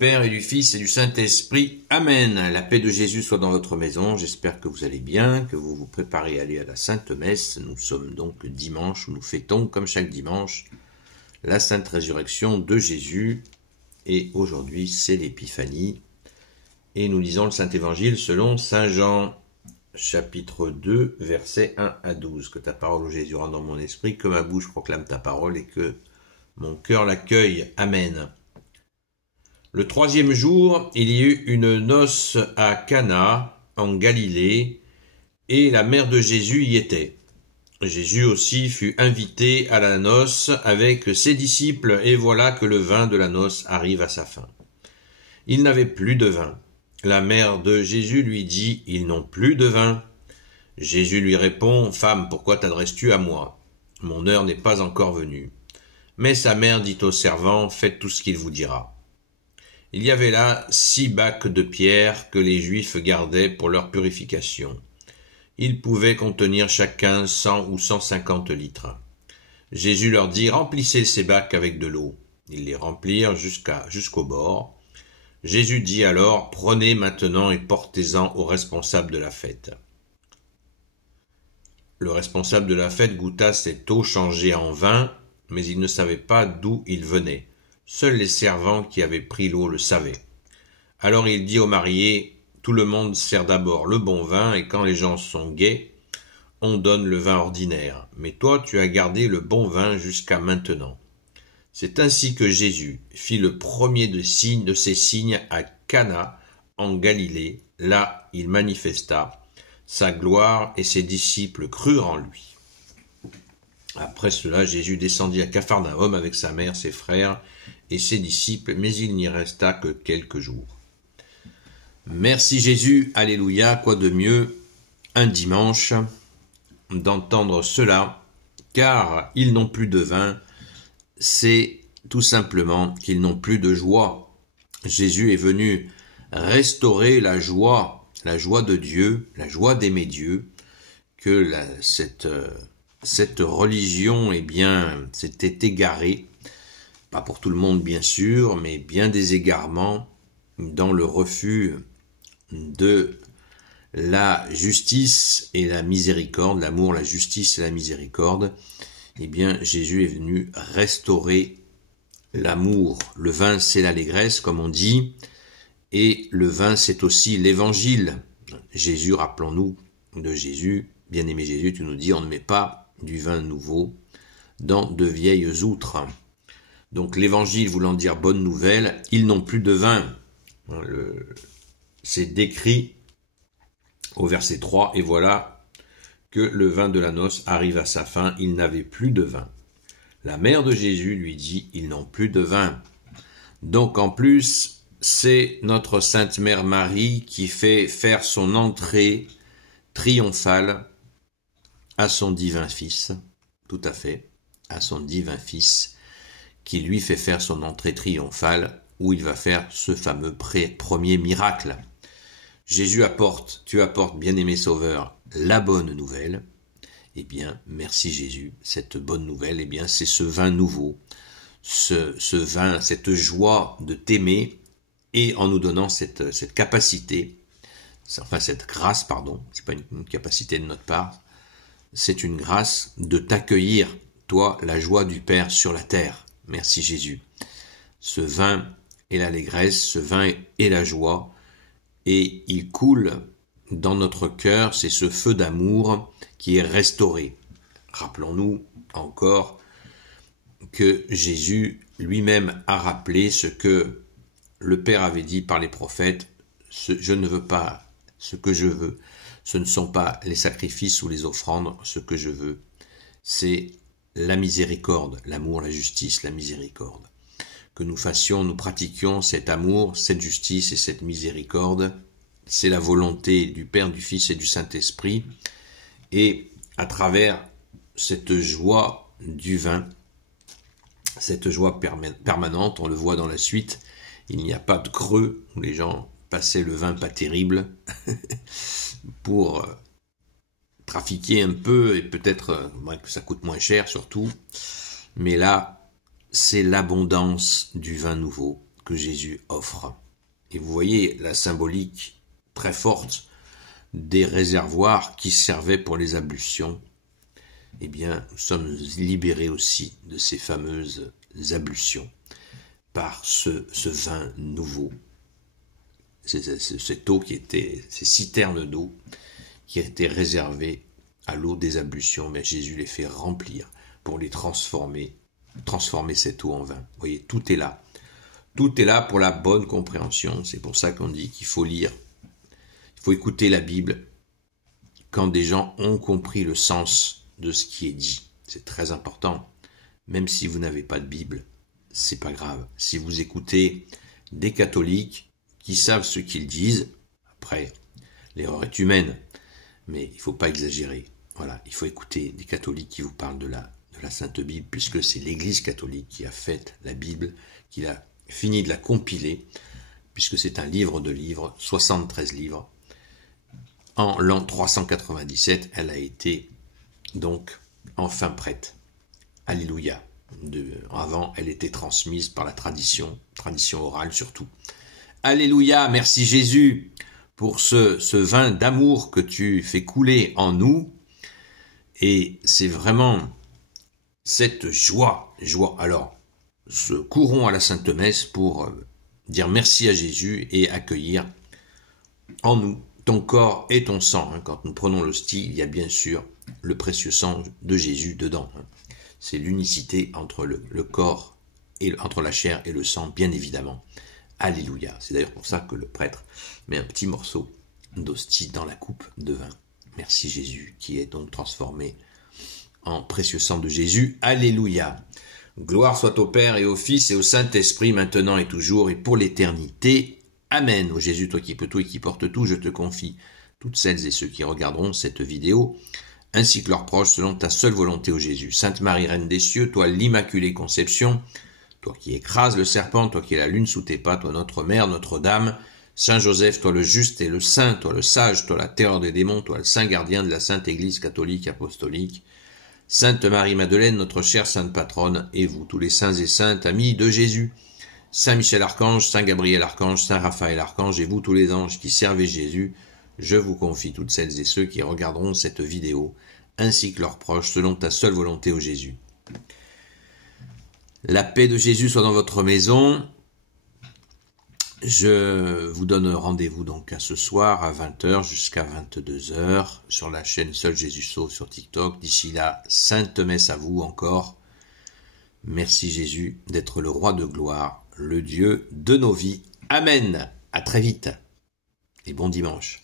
Père et du Fils et du Saint-Esprit. Amen. La paix de Jésus soit dans votre maison. J'espère que vous allez bien, que vous vous préparez à aller à la Sainte Messe. Nous sommes donc dimanche où nous fêtons, comme chaque dimanche, la Sainte Résurrection de Jésus. Et aujourd'hui, c'est l'Épiphanie. Et nous lisons le Saint-Évangile selon Saint Jean, chapitre 2, versets 1 à 12. Que ta parole, ô Jésus, rende dans mon esprit, que ma bouche proclame ta parole et que mon cœur l'accueille. Amen. Le troisième jour, il y eut une noce à Cana, en Galilée, et la mère de Jésus y était. Jésus aussi fut invité à la noce avec ses disciples, et voilà que le vin de la noce arrive à sa fin. Ils n'avaient plus de vin. La mère de Jésus lui dit, « Ils n'ont plus de vin. » Jésus lui répond, « Femme, pourquoi t'adresses-tu à moi? Mon heure n'est pas encore venue. » Mais sa mère dit aux servants, « Faites tout ce qu'il vous dira. » Il y avait là 6 bacs de pierre que les Juifs gardaient pour leur purification. Ils pouvaient contenir chacun 100 ou 150 litres. Jésus leur dit, « Remplissez ces bacs avec de l'eau. » Ils les remplirent jusqu'au bord. Jésus dit alors, « Prenez maintenant et portez-en au responsable de la fête. » Le responsable de la fête goûta cette eau changée en vin, mais il ne savait pas d'où il venait. Seuls les servants qui avaient pris l'eau le savaient. Alors il dit aux mariés, « Tout le monde sert d'abord le bon vin, et quand les gens sont gais, on donne le vin ordinaire. Mais toi, tu as gardé le bon vin jusqu'à maintenant. » C'est ainsi que Jésus fit le premier de ces signes à Cana, en Galilée. Là, il manifesta sa gloire, et ses disciples crurent en lui. Après cela, Jésus descendit à Capharnaüm avec sa mère, ses frères et ses disciples, mais il n'y resta que quelques jours. Merci Jésus, alléluia, quoi de mieux un dimanche d'entendre cela, car ils n'ont plus de vin, c'est tout simplement qu'ils n'ont plus de joie. Jésus est venu restaurer la joie de Dieu, la joie d'aimer Dieu, que cette religion, eh bien, s'était égarée, pas pour tout le monde bien sûr, mais bien des égarements dans le refus de la justice et la miséricorde, l'amour, la justice et la miséricorde. Eh bien, Jésus est venu restaurer l'amour. Le vin, c'est l'allégresse, comme on dit, et le vin, c'est aussi l'évangile. Jésus, rappelons-nous de Jésus, bien-aimé Jésus, tu nous dis, on ne met pas du vin nouveau dans de vieilles outres. Donc l'évangile voulant dire bonne nouvelle, ils n'ont plus de vin. C'est décrit au verset 3, et voilà que le vin de la noce arrive à sa fin, ils n'avaient plus de vin. La mère de Jésus lui dit, ils n'ont plus de vin. Donc en plus, c'est notre Sainte Mère Marie qui fait faire son entrée triomphale à son divin Fils, tout à fait, à son divin Fils, qui lui fait faire son entrée triomphale, où il va faire ce fameux premier miracle. Jésus tu apportes, bien-aimé Sauveur, la bonne nouvelle. Eh bien, merci Jésus, cette bonne nouvelle, eh bien, c'est ce vin nouveau, ce vin, cette joie de t'aimer, et en nous donnant cette capacité, enfin cette grâce, pardon, c'est pas une capacité de notre part, c'est une grâce de t'accueillir, toi, la joie du Père sur la terre. Merci Jésus. Ce vin est l'allégresse, ce vin est la joie, et il coule dans notre cœur, c'est ce feu d'amour qui est restauré. Rappelons-nous encore que Jésus lui-même a rappelé ce que le Père avait dit par les prophètes, je ne veux pas ce que je veux, ce ne sont pas les sacrifices ou les offrandes, ce que je veux, c'est la miséricorde, l'amour, la justice, la miséricorde. Que nous pratiquions cet amour, cette justice et cette miséricorde, c'est la volonté du Père, du Fils et du Saint-Esprit, et à travers cette joie du vin, cette joie permanente, on le voit dans la suite, il n'y a pas de creux où les gens passaient le vin pas terrible pour trafiquer un peu et peut-être que ça coûte moins cher surtout, mais là c'est l'abondance du vin nouveau que Jésus offre. Et vous voyez la symbolique très forte des réservoirs qui servaient pour les ablutions. Eh bien, nous sommes libérés aussi de ces fameuses ablutions par ce vin nouveau. Cette eau qui était, ces citernes d'eau qui étaient réservées à l'eau des ablutions, mais Jésus les fait remplir pour les transformer cette eau en vin. Vous voyez, tout est là. Tout est là pour la bonne compréhension. C'est pour ça qu'on dit qu'il faut lire, il faut écouter la Bible quand des gens ont compris le sens de ce qui est dit. C'est très important. Même si vous n'avez pas de Bible, c'est pas grave. Si vous écoutez des catholiques qui savent ce qu'ils disent, après, l'erreur est humaine, mais il ne faut pas exagérer. Voilà, il faut écouter des catholiques qui vous parlent de la Sainte Bible, puisque c'est l'Église catholique qui a fait la Bible, qui a fini de la compiler, puisque c'est un livre de livres, 73 livres. En l'an 397, elle a été donc enfin prête. Alléluia. Avant, elle était transmise par la tradition orale surtout. Alléluia, merci Jésus pour ce vin d'amour que tu fais couler en nous. Et c'est vraiment cette joie. Alors, courons à la Sainte Messe pour dire merci à Jésus et accueillir en nous ton corps et ton sang. Quand nous prenons l'hostie, il y a bien sûr le précieux sang de Jésus dedans. C'est l'unicité entre le corps, et entre la chair et le sang, bien évidemment. Alléluia. C'est d'ailleurs pour ça que le prêtre met un petit morceau d'hostie dans la coupe de vin. Merci Jésus, qui est donc transformé en précieux sang de Jésus. Alléluia. Gloire soit au Père et au Fils et au Saint-Esprit, maintenant et toujours et pour l'éternité. Amen. Ô Jésus, toi qui peux tout et qui portes tout, je te confie toutes celles et ceux qui regarderont cette vidéo, ainsi que leurs proches, selon ta seule volonté, ô Jésus. Sainte Marie, Reine des cieux, toi l'Immaculée Conception, toi qui écrases le serpent, toi qui es la lune sous tes pas, toi notre Mère, Notre-Dame, Saint Joseph, toi le juste et le saint, toi le sage, toi la terreur des démons, toi le saint gardien de la Sainte Église catholique apostolique, Sainte Marie-Madeleine, notre chère Sainte Patronne, et vous, tous les saints et saintes, amis de Jésus, Saint Michel Archange, Saint Gabriel Archange, Saint Raphaël Archange, et vous, tous les anges qui servez Jésus, je vous confie toutes celles et ceux qui regarderont cette vidéo, ainsi que leurs proches, selon ta seule volonté, ô Jésus. La paix de Jésus soit dans votre maison. Je vous donne rendez-vous donc à ce soir à 20h jusqu'à 22h sur la chaîne Seul Jésus Sauve sur TikTok. D'ici là, sainte messe à vous encore. Merci Jésus d'être le roi de gloire, le Dieu de nos vies. Amen. À très vite et bon dimanche.